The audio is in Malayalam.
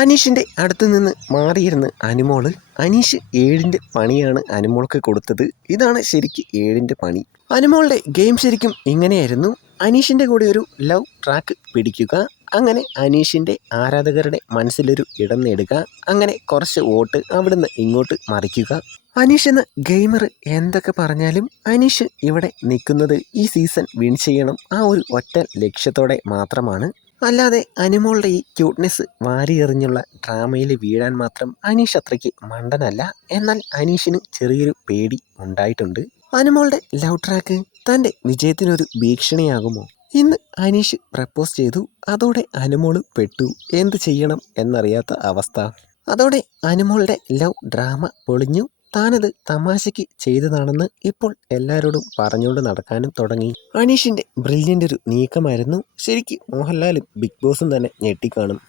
അനീഷിൻ്റെ അടുത്ത് നിന്ന് മാറിയിരുന്ന് അനുമോള് അനീഷ് 7ൻ്റെ പണിയാണ് അനുമോൾക്ക് കൊടുത്തത്. ഇതാണ് ശരിക്ക് 7ൻ്റെ പണി. അനുമോളുടെ ഗെയിം ശരിക്കും ഇങ്ങനെയായിരുന്നു. അനീഷിൻ്റെ കൂടെ ഒരു ലവ് ട്രാക്ക് പിടിക്കുക, അങ്ങനെ അനീഷിൻ്റെ ആരാധകരുടെ മനസ്സിലൊരു ഇടം നേടുക, അങ്ങനെ കുറച്ച് വോട്ട് അവിടുന്ന് ഇങ്ങോട്ട് മറിക്കുക. അനീഷ് എന്ന ഗെയിമർ എന്തൊക്കെ പറഞ്ഞാലും അനീഷ് ഇവിടെ നിൽക്കുന്നത് ഈ സീസൺ വിൻ ചെയ്യണം, ആ ഒരു ഒറ്റ ലക്ഷ്യത്തോടെ മാത്രമാണ്. അല്ലാതെ അനുമോളുടെ ഈ ക്യൂട്ട്നെസ് വാരിയെറിഞ്ഞുള്ള ഡ്രാമയിൽ വീഴാൻ മാത്രം അനീഷ് അത്രയ്ക്ക് മണ്ടനല്ല. എന്നാൽ അനീഷിന് ചെറിയൊരു പേടി ഉണ്ടായിട്ടുണ്ട്. അനുമോളുടെ ലവ് ട്രാക്ക് തൻ്റെ വിജയത്തിനൊരു ഭീഷണിയാകുമോ? ഇന്ന് അനീഷ് പ്രപ്പോസ് ചെയ്തു, അതോടെ അനുമോള് പെട്ടു. എന്ത് ചെയ്യണം എന്നറിയാത്ത അവസ്ഥ. അതോടെ അനുമോളുടെ ലവ് ഡ്രാമ പൊളിഞ്ഞു. താനത് തമാശയ്ക്ക് ചെയ്തതാണെന്ന് ഇപ്പോൾ എല്ലാവരോടും പറഞ്ഞുകൊണ്ട് നടക്കാനും തുടങ്ങി. അനീഷിൻ്റെ ബ്രില്യൻ്റ് ഒരു നീക്കമായിരുന്നു. ശരിക്കും മോഹൻലാലും ബിഗ് ബോസും തന്നെ ഞെട്ടിക്കാണും.